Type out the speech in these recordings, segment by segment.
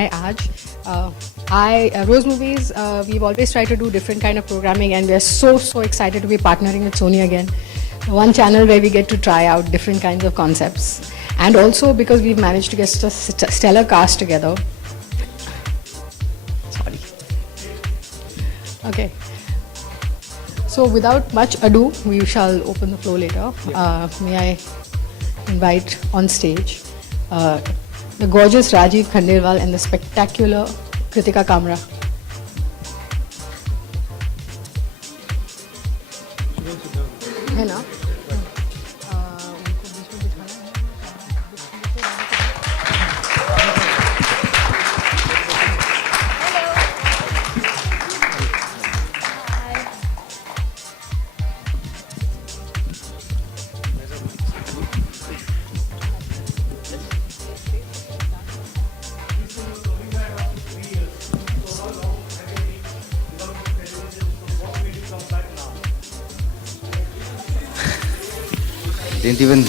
Hi, Aj. Rose Movies, we've always tried to do different kind of programming, and we're so excited to be partnering with Sony again. One channel where we get to try out different kinds of concepts. And also because we've managed to get a stellar cast together. Sorry. Okay. So without much ado, we shall open the floor later. May I invite on stage the gorgeous Rajiv Khandelwal and the spectacular Kritika Kamra. है ना? Didn't even.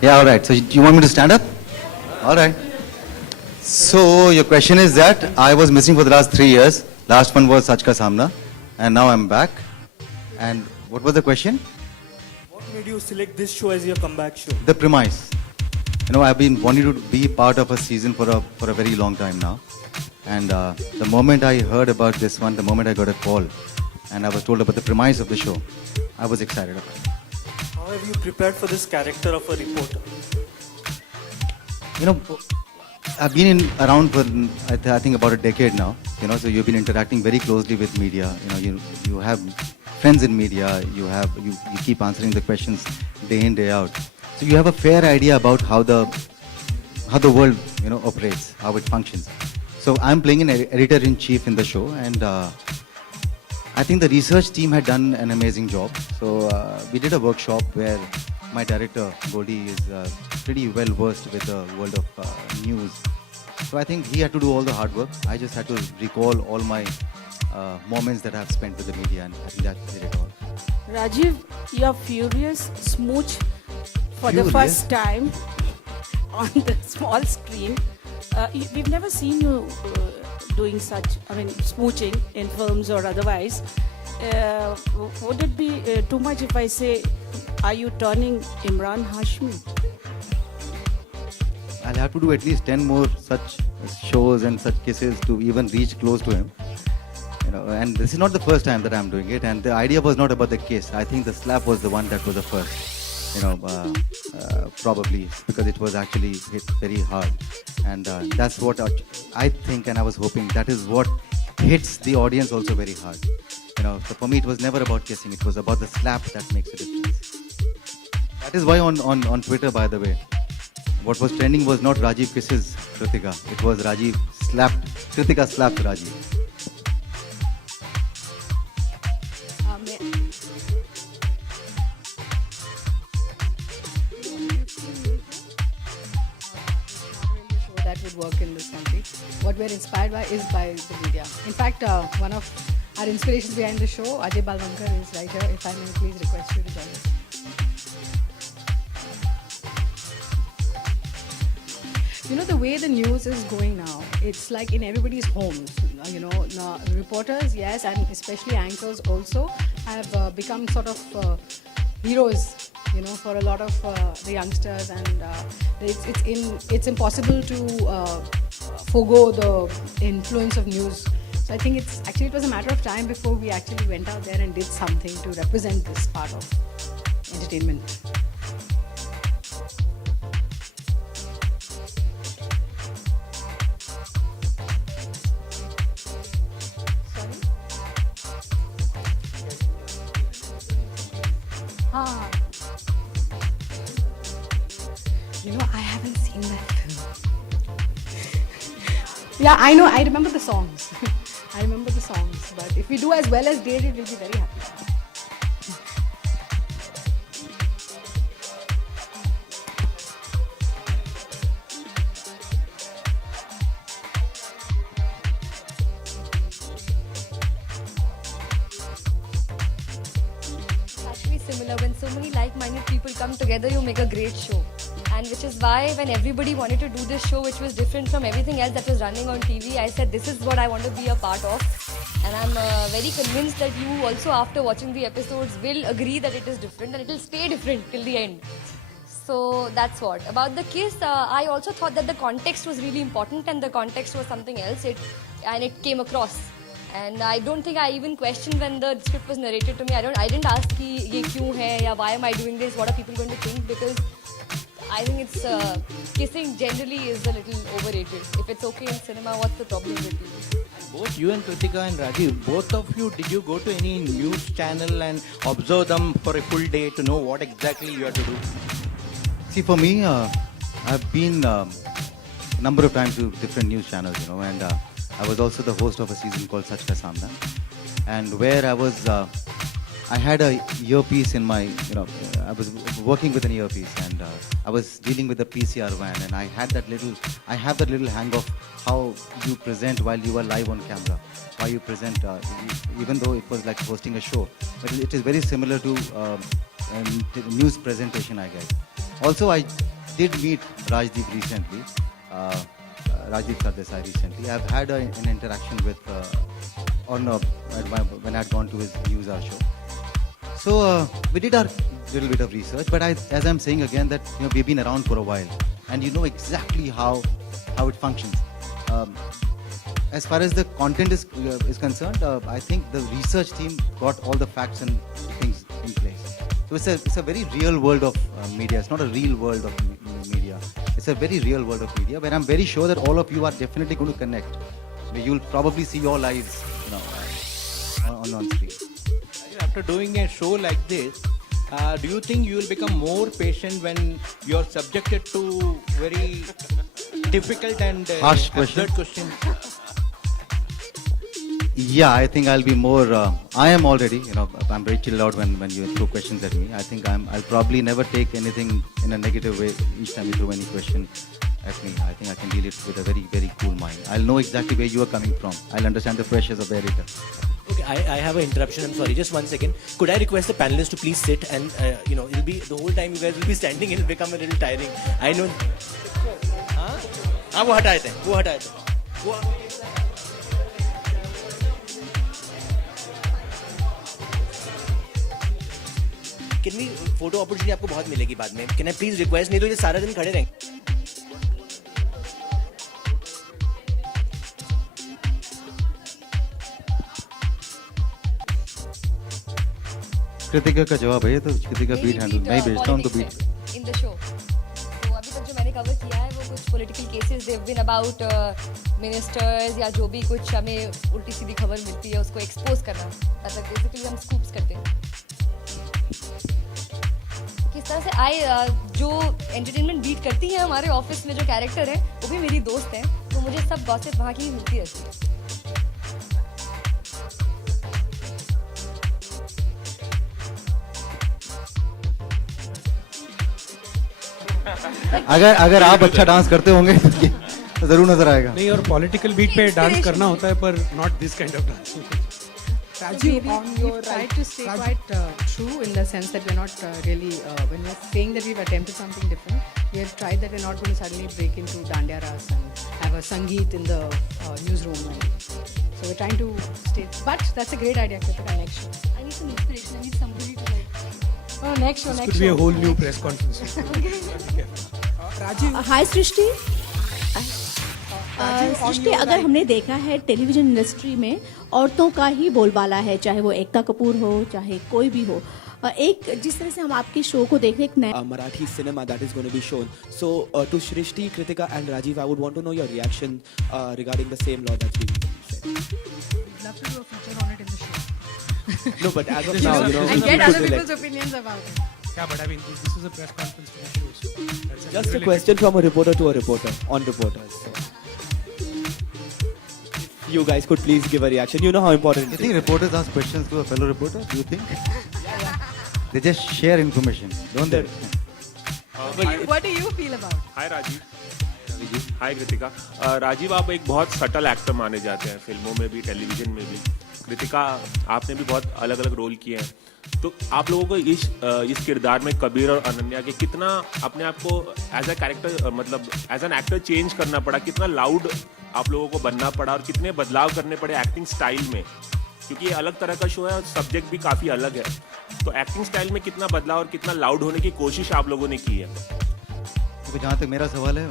Yeah, all right. So you want me to stand up? All right. So your question is that I was missing for the last 3 years. Last one was Sach Ka Samna, and now I'm back. And what was the question? What made you select this show as your comeback show? The premise. You know, I've been wanting to be part of a season for a very long time now. And the moment I heard about this one, the moment I got a call, and I was told about the premise of the show, I was excited about it. How have you prepared for this character of a reporter? You know, I've been around for I think about a decade now. You know, so you've been interacting very closely with media. You know, you have friends in media. You keep answering the questions day in day out. So you have a fair idea about how the world operates, how it functions. So I'm playing an editor-in-chief in the show, and I think the research team had done an amazing job. So we did a workshop where my director, Goldie, is pretty well versed with the world of news. So I think he had to do all the hard work. I just had to recall all my moments that I've spent with the media, and I think that did it all. Rajiv, you're furious smooch for the Furious? first time on the small screen. We've never seen you doing such, smooching in films or otherwise. Would it be too much if I say, are you turning Imran Hashmi? I'll have to do at least 10 more such shows and such kisses to even reach close to him. You know, and this is not the first time that I'm doing it. And the idea was not about the kiss. I think the slap was the one that was the first. Probably because it was actually hit very hard. And that's what I think, and I was hoping that is what hits the audience also very hard. You know, so for me it was never about kissing. It was about the slap that makes a difference. That is why on Twitter, by the way, what was trending was not Rajiv kisses Kritika. It was Rajiv slapped, Kritika slapped Rajiv. That would work in this country. What we're inspired by is by the media. In fact, one of our inspirations behind the show, Ajay Balvankar, is right here. If I may please request you to join us. You know, the way the news is going now, it's like in everybody's homes. You know, now, reporters, yes, and especially anchors also have become sort of heroes, you know, for a lot of the youngsters, and it's impossible to forego the influence of news. So I think it was a matter of time before we actually went out there and did something to represent this part of entertainment. Sorry? You know, I haven't seen that film. Yeah, I know. I remember the songs. But if we do as well as they did, we'll be very happy. It's actually similar. When so many like-minded people come together, you make a great show. And And which is why when everybody wanted to do this show, which was different from everything else that was running on TV, I said this is what I want to be a part of. And I'm very convinced that you also, after watching the episodes, will agree that it is different and it will stay different till the end. So that's what. About the kiss, I also thought that the context was really important, and the context was something else. It came across. And I don't think I even questioned when the script was narrated to me. I didn't ask कि ये क्यों है या why am I doing this? What are people going to think? Because I think it's kissing generally is a little overrated. If it's okay in cinema, what's the problem with it? Both you and Kritika and Rajiv, both of you, did you go to any news channel and observe them for a full day to know what exactly you have to do? See, for me, I've been a number of times to different news channels, you know, and I was also the host of a season called Sach Ka Samna, and where I had a earpiece in my, you know, I was working with an earpiece, and I was dealing with the PCR van, and I have that little hang of how you present while you are live on camera, how you present, even though it was like hosting a show, but it is very similar to news presentation, I guess. Also, I did meet Rajdeep recently, Rajdeep Sardesai recently. I've had an interaction with, when I had gone to his news hour show. So we did our little bit of research, but as I'm saying again, that you know we've been around for a while, and you know exactly how it functions. As far as the content is concerned, I think the research team got all the facts and things in place. So it's a very real world of media. It's not a real world of media. It's a very real world of media, where I'm very sure that all of you are definitely going to connect. You'll probably see your lives, you know, on screen. After doing a show like this, do you think you will become more patient when you are subjected to very difficult and Harsh absurd questions? Yeah, I think I'll be more. I am already, you know, I'm very chilled out when you throw questions at me. I think I'll probably never take anything in a negative way each time you throw any question at me. I think I can deal it with a very, very cool mind. I'll know exactly where you are coming from. I'll understand the pressures of the editor. Okay, I have an interruption. I'm sorry. Just 1 second. Could I request the panelists to please sit and you know, it'll be the whole time you guys will be standing. It'll become a little tiring. I know. हाँ वो हटा देते हैं. वो हटा देते हैं. वो कितनी फोटो अपॉर्चुनिटी आपको बहुत मिलेगी बाद में. कैन आई प्लीज रिक्वेस्ट, नहीं तो ये सारा दिन खड़े रहेंगे. कृतिका का जवाब है, तो कृतिका बीट हैंडल मैं ही भेजता हूँ उनको बीट इन द शो. तो अभी तक जो मैंने कवर किया है वो कुछ political cases they've been about ministers या जो भी कुछ हमें उल्टी सीधी खबर मिलती है उसको एक्सपोज करना. मतलब बेसिकली हम स्कूप्स करते हैं. किस तरह से जो एंटरटेनमेंट बीट करती है हमारे ऑफिस में जो कैरेक्टर है वो भी मेरी दोस्त है, तो मुझे सब गॉसिप वहाँ की मिलती रहती है. अगर आप अच्छा डांस करते होंगे तो जरूर नजर आएगा. नहीं, और पॉलिटिकल बीट पे डांस करना होता है, पर not this kind of dance. Rajiv, we tried to stay quite true in the sense that we're not really, when we're saying that we've attempted something different, we have tried that we're not going to suddenly break into Dandiya Ras and have a Sangeet in the newsroom. So we're trying to stay, but that's a great idea, Kritika, next show. I need some inspiration. I need somebody to like. Oh, next show, This next could be show. a whole new press conference. हाय सृष्टि. सृष्टि, अगर हमने देखा है television industry में औरतों का ही बोलबाला है, चाहे वो एकता कपूर हो चाहे कोई भी हो. एक जिस तरह से हम आपके शो को देख रहे एक नया Marathi cinema that is going to be shown. So to Shrishti, Kritika and Rajiv, I would want to know your reaction regarding the same law that's being said. We'd love to do a feature on it in the show. No, but as of now, you know, And get people other select. people's opinions about it. Yeah, but I mean, this is a press conference for the show. So that's Just a really question from a reporter to a reporter on reporters. So. You guys could please give a reaction. You know how important You it think is. reporters ask questions to a fellow reporter? Do you think? They just share information, don't they? What do you feel about it? हाय राजीव. हाय कृतिका. राजीव, आप एक बहुत subtle actor माने जाते हैं फिल्मों में भी television में भी. कृतिका, आपने भी बहुत अलग अलग रोल किए हैं. तो आप लोगों को इस किरदार में कबीर और अनन्या के कितना अपने आप को एज अ कैरेक्टर मतलब एज एन एक्टर चेंज करना पड़ा, कितना लाउड आप लोगों को बनना पड़ा और कितने बदलाव करने पड़े एक्टिंग स्टाइल में, क्योंकि ये अलग तरह का शो है और सब्जेक्ट भी काफ़ी अलग है। तो एक्टिंग स्टाइल में कितना बदलाव और कितना लाउड होने की कोशिश आप लोगों ने की है? तो जहाँ तक मेरा सवाल है,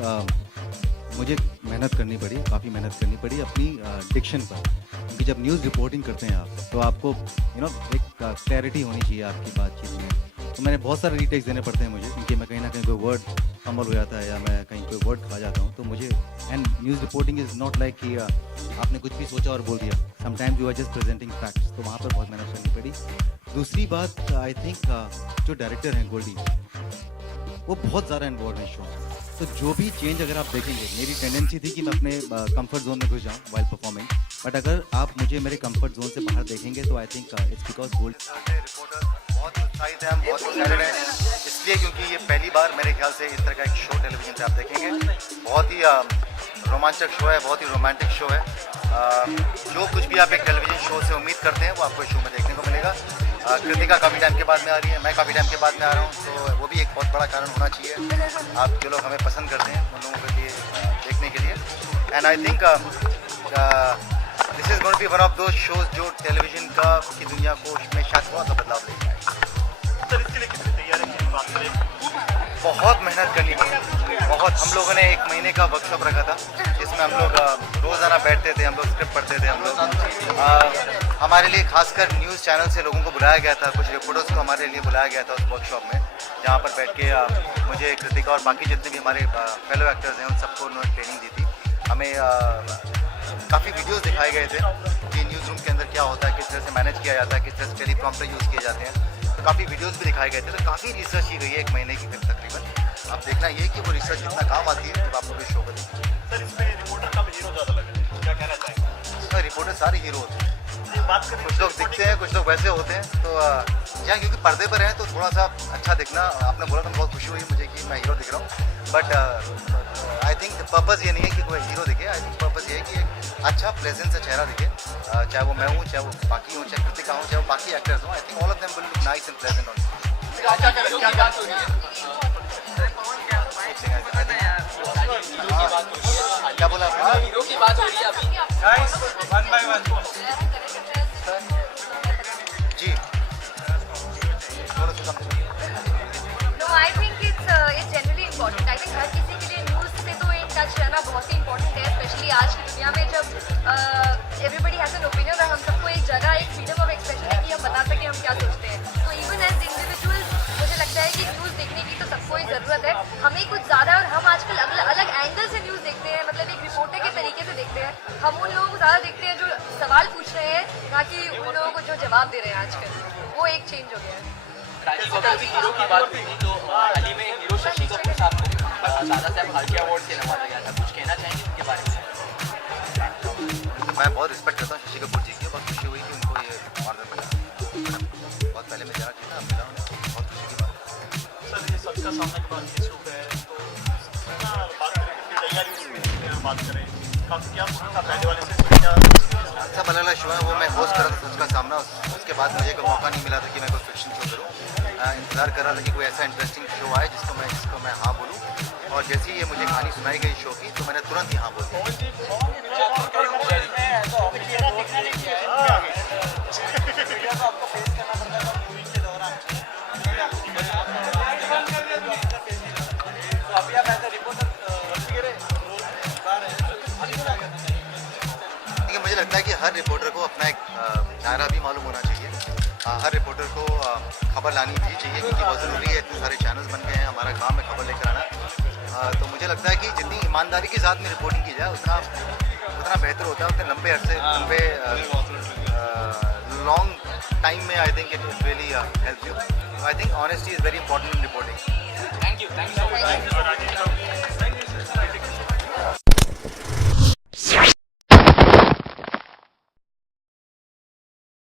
मुझे मेहनत करनी पड़ी, काफ़ी मेहनत करनी पड़ी अपनी डिक्शन पर, क्योंकि जब न्यूज़ रिपोर्टिंग करते हैं आप तो आपको एक क्लैरिटी होनी चाहिए आपकी बातचीत में। तो मैंने बहुत सारे रीटेक्स देने पड़ते हैं मुझे, क्योंकि मैं कहीं ना कहीं कोई वर्ड फंबल हो जाता है या मैं कहीं कोई वर्ड खा जाता हूँ। तो मुझे and news reporting is not like कि आपने कुछ भी सोचा और बोल दिया, sometimes you are just presenting facts, तो वहाँ पर बहुत मेहनत करनी पड़ी। दूसरी बात, आई थिंक जो डायरेक्टर हैं गोल्डी, वो बहुत ज़्यादा इन्वॉल्व है शो में। तो जो भी चेंज अगर आप देखेंगे, मेरी टेंडेंसी थी कि मैं अपने कंफर्ट जोन में घुस जाऊँ वाइल परफॉर्मिंग, बट अगर आप मुझे मेरे कंफर्ट जोन से बाहर देखेंगे तो I think it's because gold reporter बहुत उत्साहित है, हम बहुत एक्साइटेड हैं, इसलिए क्योंकि ये पहली बार मेरे ख्याल से इस तरह का एक शो टेलीविजन पे आप देखेंगे। बहुत ही रोमांचक शो है, बहुत ही रोमांटिक शो है। जो कुछ भी आप एक टेलीविजन शो से उम्मीद करते हैं वो आपको शो में देखने को मिलेगा। कृतिका काफ़ी टाइम के बाद में आ रही है, मैं काफ़ी टाइम के बाद में आ रहा हूँ, तो वो भी एक बहुत बड़ा कारण होना चाहिए। आप जो लोग हमें पसंद करते हैं उन लोगों के लिए देखने के लिए। And I think this is going to be one of those shows जो टेलीविजन की दुनिया को में शायद थोड़ा सा बदलाव लेके आए। सर इसके लिए कितनी तैयारी की बात करें? बहुत मेहनत करनी पड़ी, बहुत। हम लोगों ने 1 महीने का वर्कशॉप रखा था, जिसमें हम लोग रोज़ाना बैठते थे, हम लोग स्क्रिप्ट पढ़ते थे, हम लोग हमारे लिए खासकर न्यूज़ चैनल से लोगों को बुलाया गया था, कुछ रिपोर्टर्स को हमारे लिए बुलाया गया था उस वर्कशॉप में, जहाँ पर बैठ के मुझे, कृतिका और बाकी जितने भी हमारे फेलो एक्टर्स हैं उन सबको उन्होंने ट्रेनिंग दी थी। हमें काफ़ी वीडियोस दिखाए गए थे कि न्यूज़ रूम के अंदर क्या होता है, किस तरह से मैनेज किया जाता है, किस तरह से टेलीप्रॉम्प्टर यूज़ किए जाते हैं। तो काफ़ी वीडियोस भी दिखाए गए थे, तो काफ़ी रिसर्च की गई है 1 महीने की तकरीबन। अब देखना ये कि वो रिसर्च कितना काम आती है जब आप लोग इस शो को देखते हैं। सर इसमें रिपोर्टर का भी हीरो ज़्यादा लगे, क्या कहना चाहेंगे? सर रिपोर्टर सारे हीरो होते हैं, कुछ लोग दिखते हैं, कुछ लोग वैसे होते हैं। तो यहाँ क्योंकि पर्दे पर हैं तो थोड़ा सा अच्छा दिखना, आपने बोला तो बहुत खुशी हुई मुझे कि मैं हीरो दिख रहा हूँ, बट आई थिंक पर्पज़ ये नहीं है कि कोई हीरो दिखे। आई थिंक पर्पज़ ये है कि एक अच्छा प्लेजेंट सा चेहरा दिखे, चाहे वो मैं हूँ, चाहे वो बाकी हूँ, चाहे कृतिका हूँ, चाहे वो बाकी एक्टर्स हों। I think all of them will look nice and pleasant on. क्या बोला आपने? हीरो की बात हो रही है अभी। Guys, one by one. जी। No, I think it's generally important. I think हर किसी के लिए न्यूज़ से तो इन टच रहना बहुत ही इम्पोर्टेंट है, स्पेशली आज की दुनिया में जब एवरीबडी हैज़ एन ओपिनियन और हम सबको एक जगह, एक फ्रीडम ऑफ एक्सप्रेशन है कि हम बता सकें हम क्या सोचते हैं। तो इवन एज इंडिविजुअल मुझे लगता है कि न्यूज़ देखने की तो सबको ही ज़रूरत है। हमें कुछ ज़्यादा, और हम आजकल अलग एंगल से न्यूज़ देखते हैं, मतलब एक रिपोर्टर के तरीके से देखते हैं। हम उन लोगों को ज़्यादा देखते हैं जो सवाल पूछ रहे हैं, ना कि उन लोगों को जो जवाब दे रहे हैं आजकल। वो एक चेंज हो गया है। राजीव अगर हीरो की बात हुई थी तो हाल ही में हीरो शशि कपूर साहब को दादा साहब फाल्के अवार्ड से नवाजा गया था, कुछ कहना चाहेंगे उनके बारे में? मैं बहुत रिस्पेक्ट करता हूँ शशि कपूर जी की, बहुत खुशी हुई कि उनको ये ऑर्डर मिला। बहुत पहले मैं जाना चाहिए था, मिला उन्हें, बहुत खुशी की बात है। सर ये सबका सामने के बाद ये शो है, तो बात करें कितनी तैयारी बात करें, काफ़ी क्या पहले वाले से क्या सब अलग अलग शो है। वो मैं होस्ट कर रहा था सच का सामना, उसके बाद मुझे कोई मौका नहीं मिला था कि मैं कोई फिक्शन शो करूँ। इंतज़ार कर रहा था कि कोई ऐसा इंटरेस्टिंग शो आए जिसको मैं हाँ बोलूँ, और जैसे ही ये मुझे कहानी सुनाई गई शो की तो मैंने तुरंत ही हाँ बोल दिया। मुझे लगता है कि हर रिपोर्टर को अपना एक दायरा भी मालूम होना चाहिए। हर रिपोर्टर को खबर लानी भी चाहिए, क्योंकि बहुत ज़रूरी है। इतने सारे चैनल्स बन गए हैं, हमारा काम है खबर लेकर आना। तो मुझे लगता है कि जितनी ईमानदारी के साथ में रिपोर्टिंग की जाए उतना बेहतर होता है, उतने लंबे अरसे, लंबे लॉन्ग टाइम में I think it really help you. I think honesty is very important in reporting.